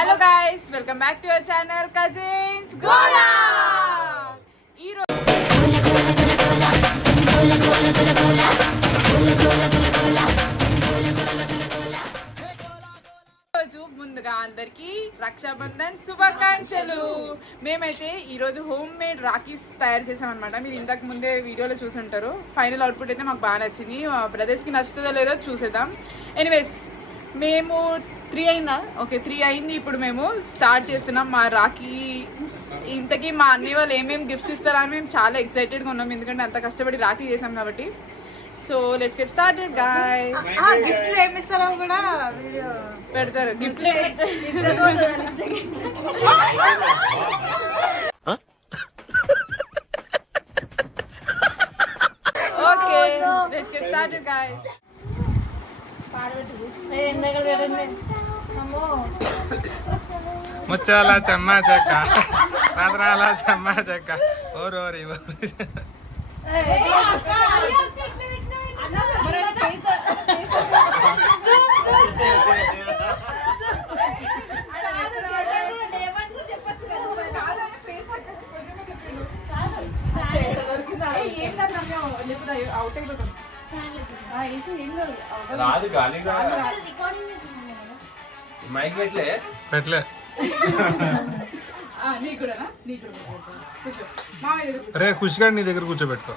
Hello guys, welcome back to our channel cousins గోలా. ఈరోజు ముందుగా అందరికి రక్షాబంధన్ శుభాకాంక్షలు. మేమైతే ఈరోజు హోమ్ మేడ్ రాఖీస్ తయారు చేసామన్నమాట. మీరు ఇంతకు ముందే వీడియోలో చూసుంటారు. ఫైనల్ అవుట్పుట్ అయితే మాకు బాగా నచ్చింది. మా బ్రదర్స్కి నచ్చుతుందో లేదో చూసేద్దాం. ఎనీవేస్, మేము 3 అయిందా? ఓకే, 3 అయింది. ఇప్పుడు మేము స్టార్ట్ చేస్తున్నాం మా రాఖీ. ఇంతకీ మా అన్నయ్య వాళ్ళు ఏమేమి గిఫ్ట్స్ ఇస్తారా అని మేము చాలా ఎక్సైటెడ్గా ఉన్నాం, ఎందుకంటే అంత కష్టపడి రాఖీ చేసాం కాబట్టి. So let's get started guys. Gifts ఏమి ఇస్తారో కూడా పెడతారు. Gift okay, let's get started guys. ముచ్చాల చెమ్మా చెక్క, పదరాల చెమ్మా చెక్క, ఓరోరి రాదు గాలి మైక్ పెట్టలే పెట్టలే. రే ఖుషిగా నీ దగ్గర కూర్చోబెట్టుకో.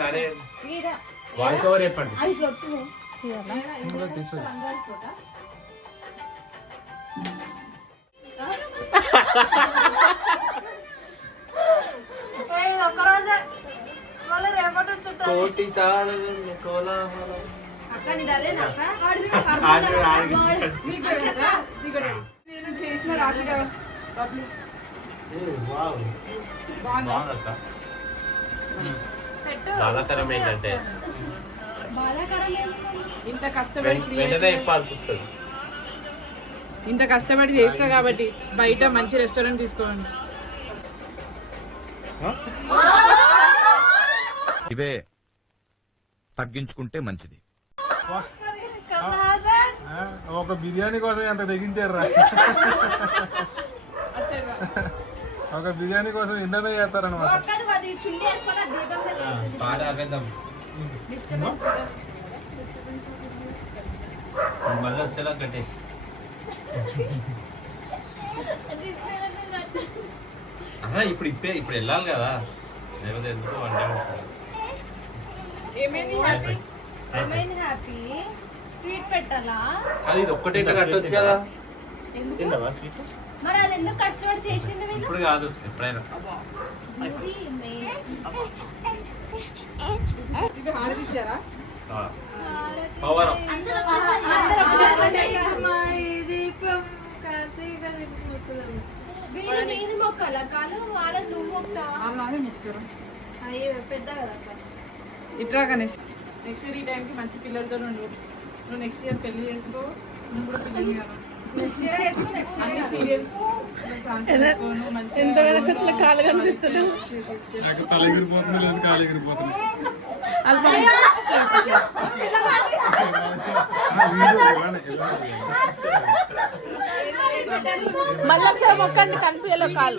సరే వాయిస్ ఓవర్ చెప్పండి. కోటి తారలు కోలాహలం. చేసిన రాఖీ బాధాకరం ఏంటంటే ఇంత కష్టపడి వెంటనే ఇప్పాల్సి వస్తుంది. ఇంత కష్టపడి చేసిన కాబట్టి బయట మంచి రెస్టారెంట్ తీసుకోండి. ఇవే తగ్గించుకుంటే మంచిది. ఒక బిర్యానీ కోసం ఎంత తెగించారా? ఒక బిర్యానీ కోసం ఎన్నో చేస్తారనమాట. మళ్ళీ వచ్చేలా కట్టేసి ఇప్పుడు ఇప్పుడు వెళ్ళాలి కదా, లేకపోతే ఎందుకు వండే అది ఇది ఒక్కటే కట్టొచ్చు కదా. మరి అది ఎందుకు కష్టపడి చేసింది? ఇప్పుడు కాదు, ఎప్పుడైనా. పవర్ ఇట్లా గణేష్, నెక్స్ట్ ఇయర్ ఈ టైంకి మంచి పిల్లలతో నువ్వు నెక్స్ట్ ఇయర్ పెళ్లి చేసుకో. నువ్వు కూడా పిల్లలు కదా, అన్ని సీరియల్స్ కాలు కనిపిస్తుంది. తలెగిరిపోతుంది, లేదు కాలు ఎగిరిపోతుంది. మళ్ళీ ఒకసారి మొక్కండి, కనిపించలో కాలు.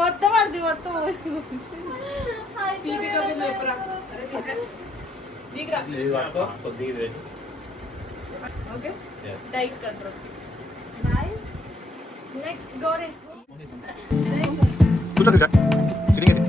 మొత్తం పడుతుంది, మొత్తం డైట్ కంట్రోల్. నెక్స్ట్ గోరే కూర్చోండి సార్, సిట్టింగ్ వేసి.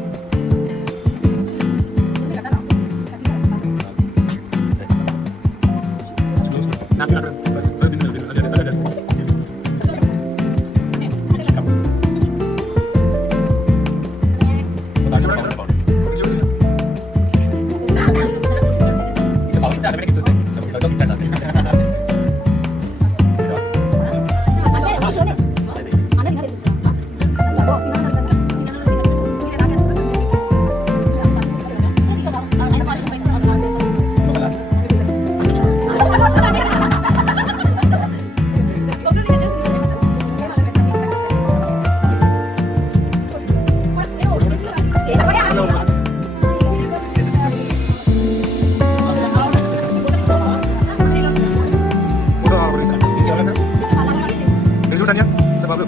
సంధ్య బాబు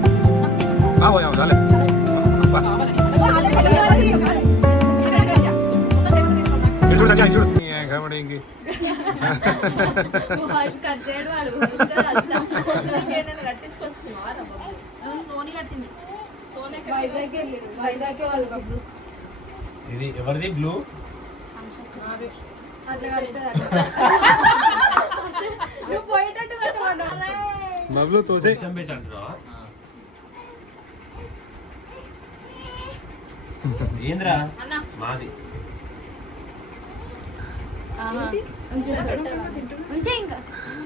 బాబు చాలే చూడు సంధ్య చూడు కాబట్టి ఇంక ఇది ఎవరిది బ్లూ బబ్లు తోసే పెట్టంటారా ఏంద్రా మాది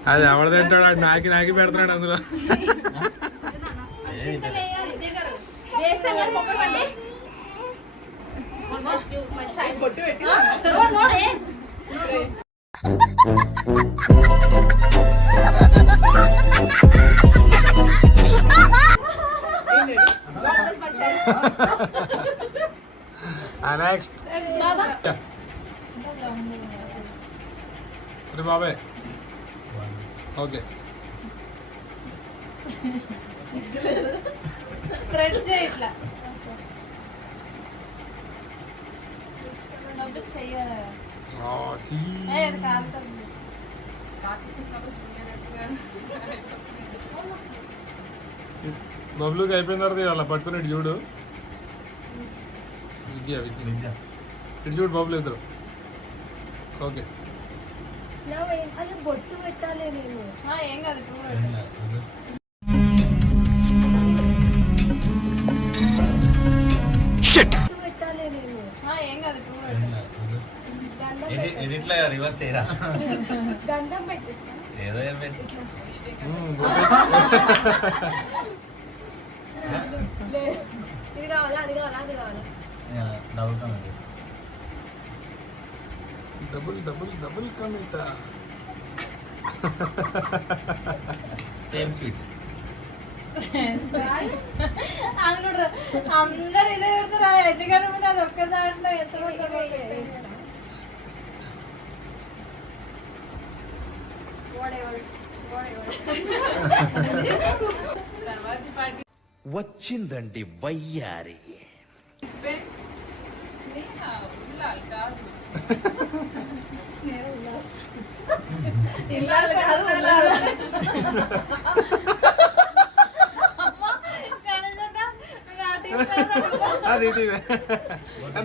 అది ఎవడ తింటాడు నాకి నాకి పెడుతున్నాడు అందులో నెక్స్ట్ బాబాయ్ ఓకే ఇట్లా బబ్లుకి అయిపోయిన తర్వాత అలా పట్టుకుని ఇటు చూడు విద్య విద్య ఇటు చూడు బబ్లు ఇద్దరు ఓకే బొట్టు పెట్టాలి నేను ఏం కాదు పెట్టాలి నేను ఏం కాదు ఎడిట్లో రివర్స్ చేయరా గంధం పెట్టచ్చు ఏదో పెట్టి ఇది కావాలా అది కావాలా అది కావాలా డబుల్ డబుల్ డబుల్ కమిటా సేమ్ స్వీట్ అందరు ఇదే పెడతారా ఎందుకంటే అది ఒక్క దాంట్లో వచ్చిందండి వయ్యారి అది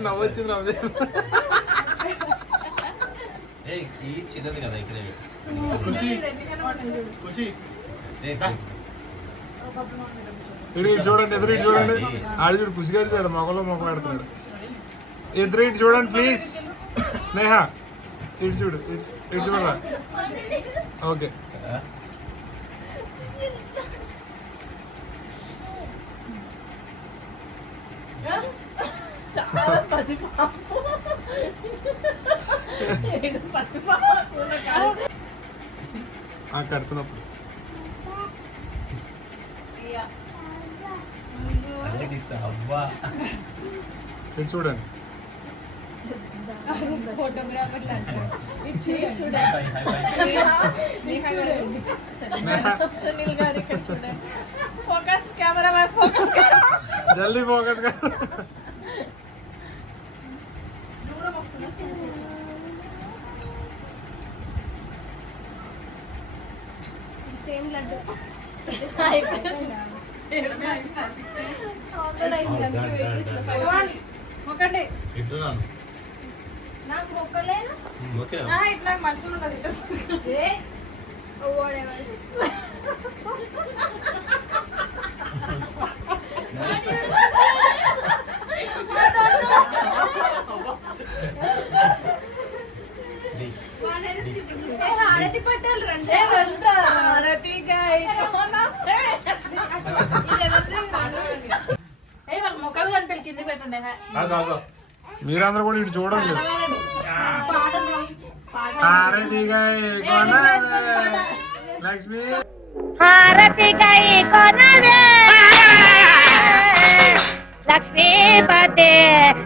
నవ్వొచ్చింది నవ్వు చిన్నది కదా ఇక్కడ ఇటు చూడండి ఎదురు ఇటు చూడండి ఆడి చూడు పుసిగారు చూడు మొక్కలో మొక్క పెడుతున్నాడు ఎదురు ఇటు చూడండి ప్లీజ్ స్నేహ ఇటు చూడు ఇటు చూడరా ఓకే కడుతున్నప్పుడు అబ్బా ఇటు చూడండి ఫోటోగ్రాఫర్ సునీల్ గారు ఇక్కడ చూడండి ఫోకస్ కెమెరా ఫోకస్ జల్దీ ఫోకస్ గా సేమ్ లడ్డు మొక్కండి నాకు మొక్కలేను ఇట్లా మంచిగా ఉండదు హారతి పట్టాలి రండి వాళ్ళ మొక్కలు కనిపెళ్ళి కింద పెట్టుండే మీరందరూ కూడా ఇటు చూడండి లక్ష్మి హారతికై కొనవే లక్ష్మీపతే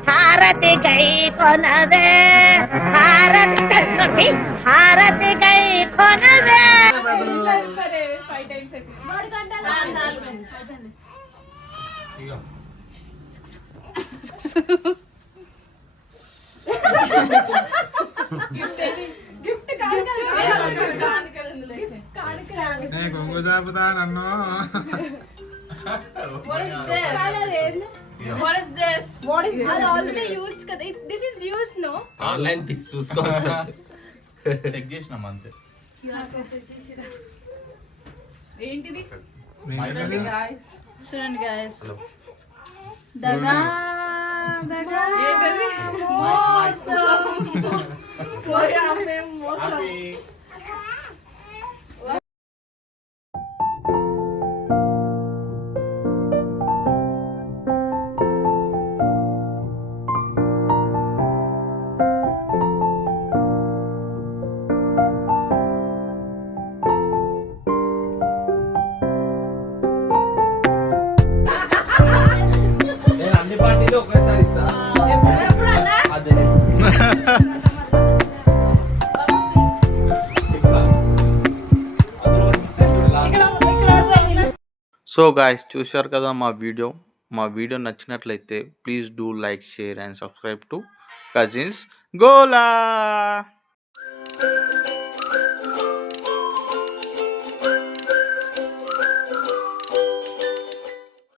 హారతికై కొనవే హారతికై కొనవే చేతులు. సరే 5 times అయితే. ఇగో. గిఫ్ట్ నేను కొంగు చాపుతా నన్ను. ఆల్రెడీ యూస్డ్ కదా. This is used no. Online పిస్ చూసుకోవాలి చెక్ చేసినాం అంతే. ఏంటిది ఏంటది? చూడండి గైస్. నేను అన్ని పార్టీలు ఒకేసారి ఇస్తా అదే సో గాయస్ చూశారు కదా మా వీడియో నచ్చినట్లయితే please do like share and subscribe to cousins Gola.